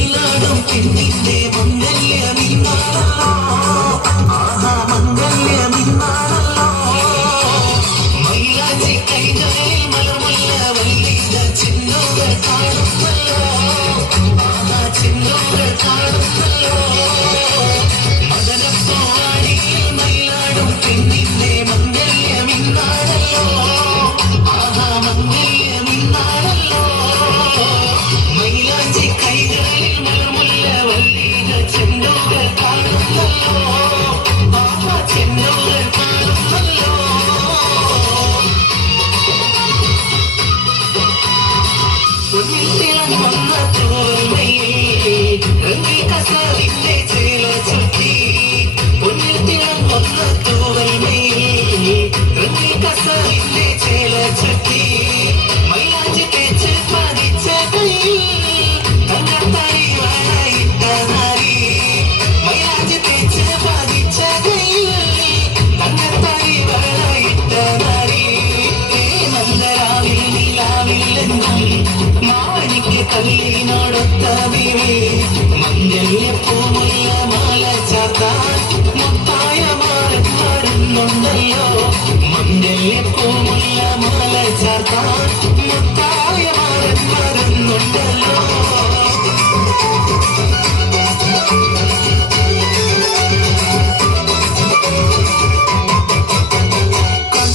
മയിലാടും പെണ്ണിന്റെ മംഗല്യമിന്നാണല്ലോ ആഹാ മംഗല്യമിന്നാണല്ലോ മയിലാഞ്ചി കൈകളിൽ മലമുല്ല വല്ലിത ചിന്നുകൾ കാണുന്നല്ലോ ആഹാ ചിന്നുകൾ കാണുന്നല്ലോ മദനപ്പാടിയിൽ മയിലാടും പെണ്ണിന്റെ മംഗല്യമിന്നാണല്ലോ ആഹാ മംഗല്യമിന്നാണല്ലോ മയിലാഞ്ചി കൈകളിൽ മലമുല്ല വല്ലിത ചിന്നുകൾ കാണുന്നല്ലോ ആഹാ ചിന്നുകൾ കാണുന്നല്ലോ പൊന്നിത്തിളം വന്ന തോൽമയിൽ രംഗി കസവിന്റെ ചേല ചുറ്റി പൊന്നിത്തിളം വന്ന തോൽമയിൽ രംഗി കസവിന്റെ ചേല ചുറ്റി മൈലാഞ്ചി തേച്ച് പതിച്ച കയ്യിൽ തങ്കത്തായി വളയിട്ട നാരി മൈലാഞ്ചി തേച്ച് പതിച്ച കയ്യിൽ തങ്കത്തായി വളയിട്ട നാരി മന്ദരാവിൽ നിലാവില്ലെന്നും മാവണിക്ക് കല്ലിനോടൊത്ത വിളി മംഗല്യപ്പൂമുള്ള മാല ചാർത്താൻ മുത്തായ മാറൻ വരുന്നുണ്ടല്ലോ മംഗല്യപ്പൂമുള്ള മാല ചാർത്താൻ മുത്തായ മാറൻ വരുന്നുണ്ടല്ലോ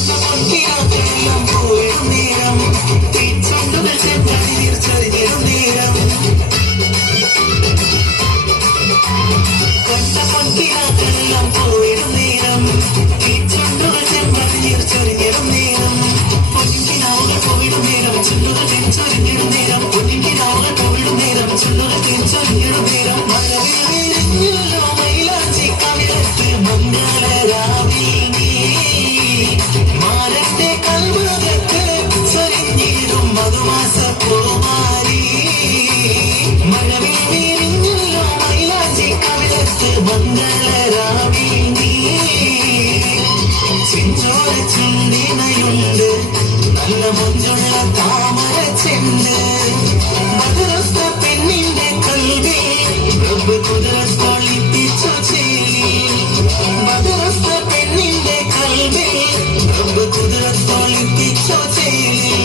കണ്ണുകൊണ്ടിയാക്കെല്ലാം പോയിടും നേരം തീച്ചൊണ്ടുകൾ ചെന്നടിയിൽ ചൊരിഞ്ഞിടും നേരം കണ്ണുകൊണ്ടിയാക്കെല്ലാം പോയിടും നേരം തീച്ചൊണ്ടുകൾ ചെന്നടിയിൽ ചൊരിഞ്ഞിടും നേരം പൊന്നിനാവുകൾ പോയിടും നേരം ചുണ്ടുകൾ തെഞ്ചൊരിഞ്ഞിടും നേരം പൊന്നിനാവുകൾ പോയിടും നേരം ചുണ്ടുകൾ തെഞ്ചൊരിഞ്ഞിടും നേരം മഴവില്ലോ മൈലാഞ്ചി കവിളത്ത് മംഗളരാവിൽ നീ മാരന്റെ കൽമകത്ത് ചൊരിഞ്ഞിടും മധുമാസ പൂമാരി മഴവിൽ വീരിഞ്ഞല്ലോ മൈലാഞ്ചി കവിളത്ത് മംഗളരാവിൽ നീ ചിഞ്ചോര ചുണ്ടിനയുണ്ട് നല്ല മൊഞ്ചുള്ള താമര ചെണ്ട് മധുരസ്ഥ പെണ്ണിന്റെ കൽവി റബ്ബ് കുതിരത്തൊളിപ്പിച്ചു ചേലി മധുരസ്ഥ പെണ്ണിന്റെ കൽവി റബ്ബ് കുതിരത്തൊളിപ്പിച്ചു ചേലി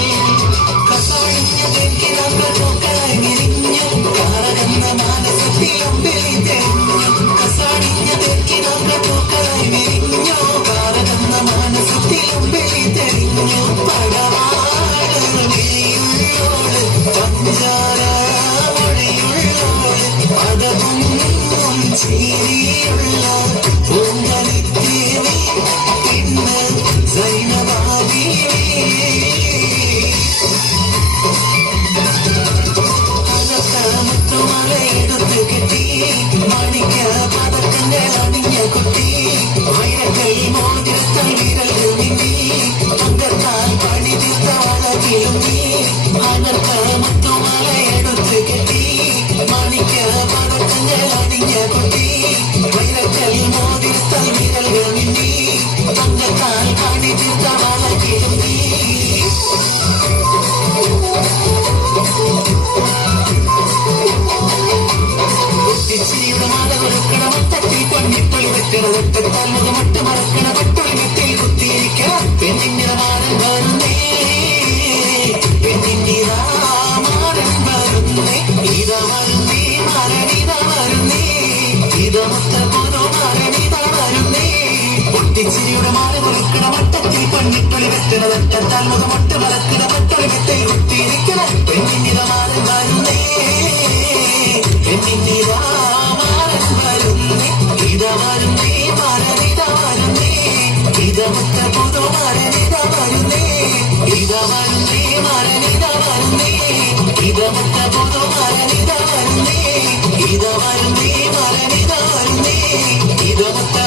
കസാഴിഞ്ഞ തെക്കിനങ്ങൾ പൂക്കളായി വിരിഞ്ഞു കാറകന്ന മാനസത്തിലമ്പിളി തെളിഞ്ഞു കസാഴിഞ്ഞ തെക്കിനങ്ങൾ പൂക്കളായി വിരിഞ്ഞു കാറകന്ന മാനസത്തിലമ്പിളി തെളിഞ്ഞു പടവാട് വിളിയുള്ളോട് പഞ്ചാര മൊഴിയുള്ളോട് പദവും ചിരിയുള്ള പൂങ്കലിത്തേവി ഇന്ന് സൈനവാദീവി മുത്തുമലയെടുത്ത് കെട്ടി മാണിക്ക പതക്കങ്ങൾ അണിഞ്ഞ കുട്ടി വയക്കൽ മോതിരത്തൽ വിരൽ നിന്നി അങ്കത്താൽ പണി തീർത്ത വളകിലുന്നി അകർക്ക മുത്തുമലയെടുത്ത് കെട്ടി മാണിക്ക പതക്കങ്ങൾ അണിഞ്ഞ കുട്ടി വയക്കൽ മോതിരത്തൽ വിരൽ നിന്നി അങ്കത്താൽ പണി തീർത്ത വളകിലുന്നി ചിരിയുടെ മാല കൊടുക്കണ മൊത്തത്തിൽ പൊന്നിപ്പൊളി വെക്കണ ഒറ്റത്താൽ മുഖമൊട്ട് മറക്കണ പട്ടൊളി മെത്തിൽ കുത്തിയിരിക്കണ പെണ്ണിന്റെ മാരൻ വരുന്നേ പെണ്ണിന്റെ മാരൻ വരുന്നേ ഇത വരുന്നേ മരണിത വരുന്നേ ഇത മൊത്ത പോതോ മരണിത വരുന്നേ പൊട്ടിച്ചിരിയുടെ മാല കൊടുക്കണ മൊത്തത്തിൽ പൊന്നിപ്പൊളി വെക്കണ ഒറ്റത്താൽ മുഖമൊട്ട് മറക്കണ പട്ടൊളി മെത്തിൽ കുത്തിയിരിക്കണ പെണ്ണിന്റെ മാരൻ വരുന്നേ പെണ്ണിന്റെ മാരൻ വരുന്നേ ഇത വരുന്നേ മരണിത വരുന്നേ ഇത മുത്ത പോതോ മരണിത വരുന്നേ ഇത വരുന്നേ മരണിത വരുന്നേ ഇത മുത്ത പോതോ മരണിത വരുന്നേ ഇത വരുന്നേ മരണിത വരുന്നേ ഇത മുത്ത